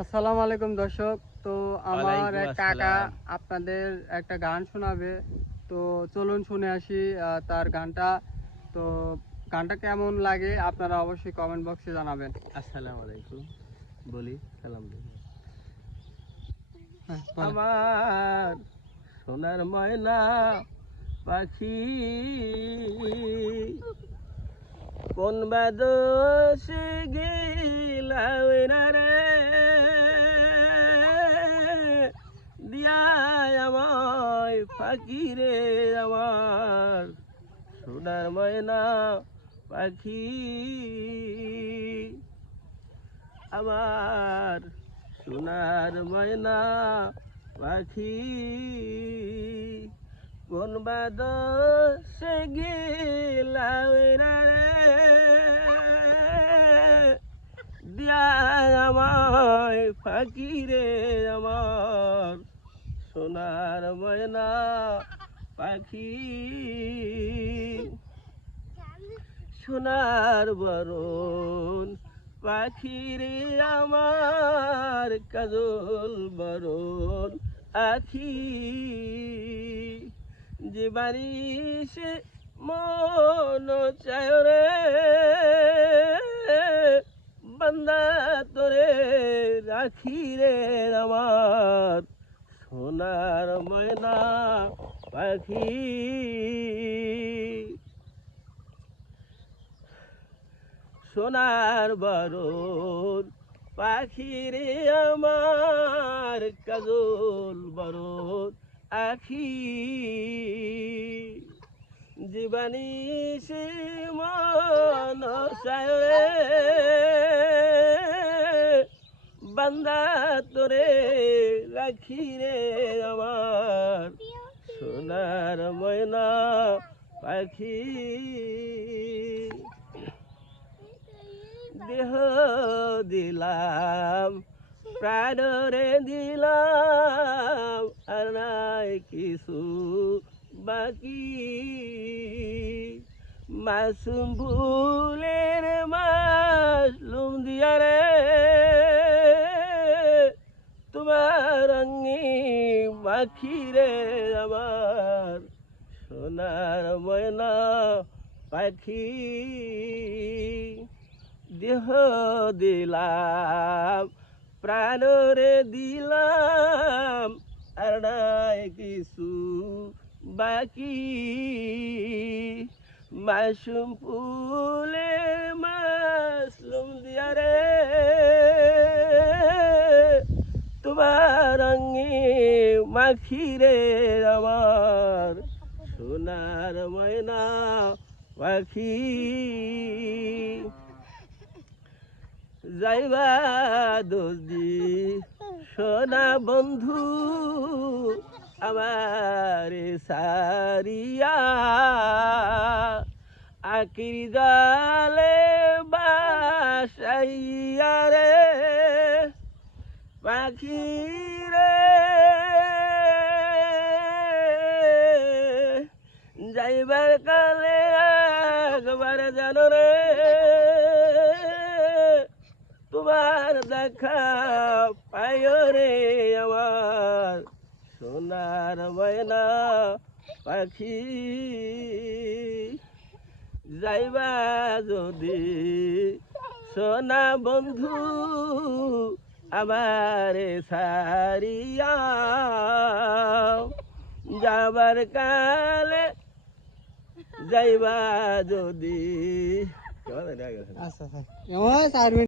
আসসালামু আলাইকুম দর্শক। তো আমার ওয়ালাইকুম এক কাকা আসসালাম। আপনাদের একটা গান শোনাবে। তো চলুন শুনে আসি তার গানটা। তো গানটা কেমন লাগে আপনারা অবশ্যই কমেন্ট বক্সে জানাবেন। আসসালামু আলাইকুম। বলি সালাম দিন। হ্যাঁ, বলেন। আমার সোনার ময়না পাখি কোন বাদশে গেলাও না রে দিয়া আমায় ফাঁকি রে আমার সোনার ময়না পাখি আমার সোনার ময়না পাখি কোন বাদশে গেলাও রে দিয়া আমায় ফাঁকি রে আমার সোনার ময়না পাখি সোনার বরণ পাখি রে আমার কাজল বরণ আখি যে বাড়ি সে মন চায় রে বান্দা তোরে রাখি রে আমার সোনার ময়না পাখি সোনার বরণ পাখি রে আমার কাজল বরণ আখি জীবানী সে মন চায় রে বান্দা তোরে রাখি রে আমার সোনার ময়না পাখি দেহ দিলাম প্রাণরে দিলাম আর নাই কিছু বাকি মাসুম ভুলের মাসলুম দিয়া রে তোমার রঙে মাখি রে আমার সোনার ময়না পাখি দেহ দিলাম প্রাণরে দিলাম আর নাই কিছু বাকি মাসুম ফুলের মাসলুম দিয়া রে তোমার রঙে মাখি রে আমার সোনার ময়না পাখি যাইবা দোস্তি সোনা বন্ধু আমার সারিয়া আকির জালে বাসাইয়া রে পাখি রে যাইবার কালে একবার জানো রে তোমার দেখা পায় রে আমার সোনার ময়না পাখি যাইবা যদি সোনা বন্ধু আমার সারিয়া যাবার কালে যাইবা যদি আচ্ছা,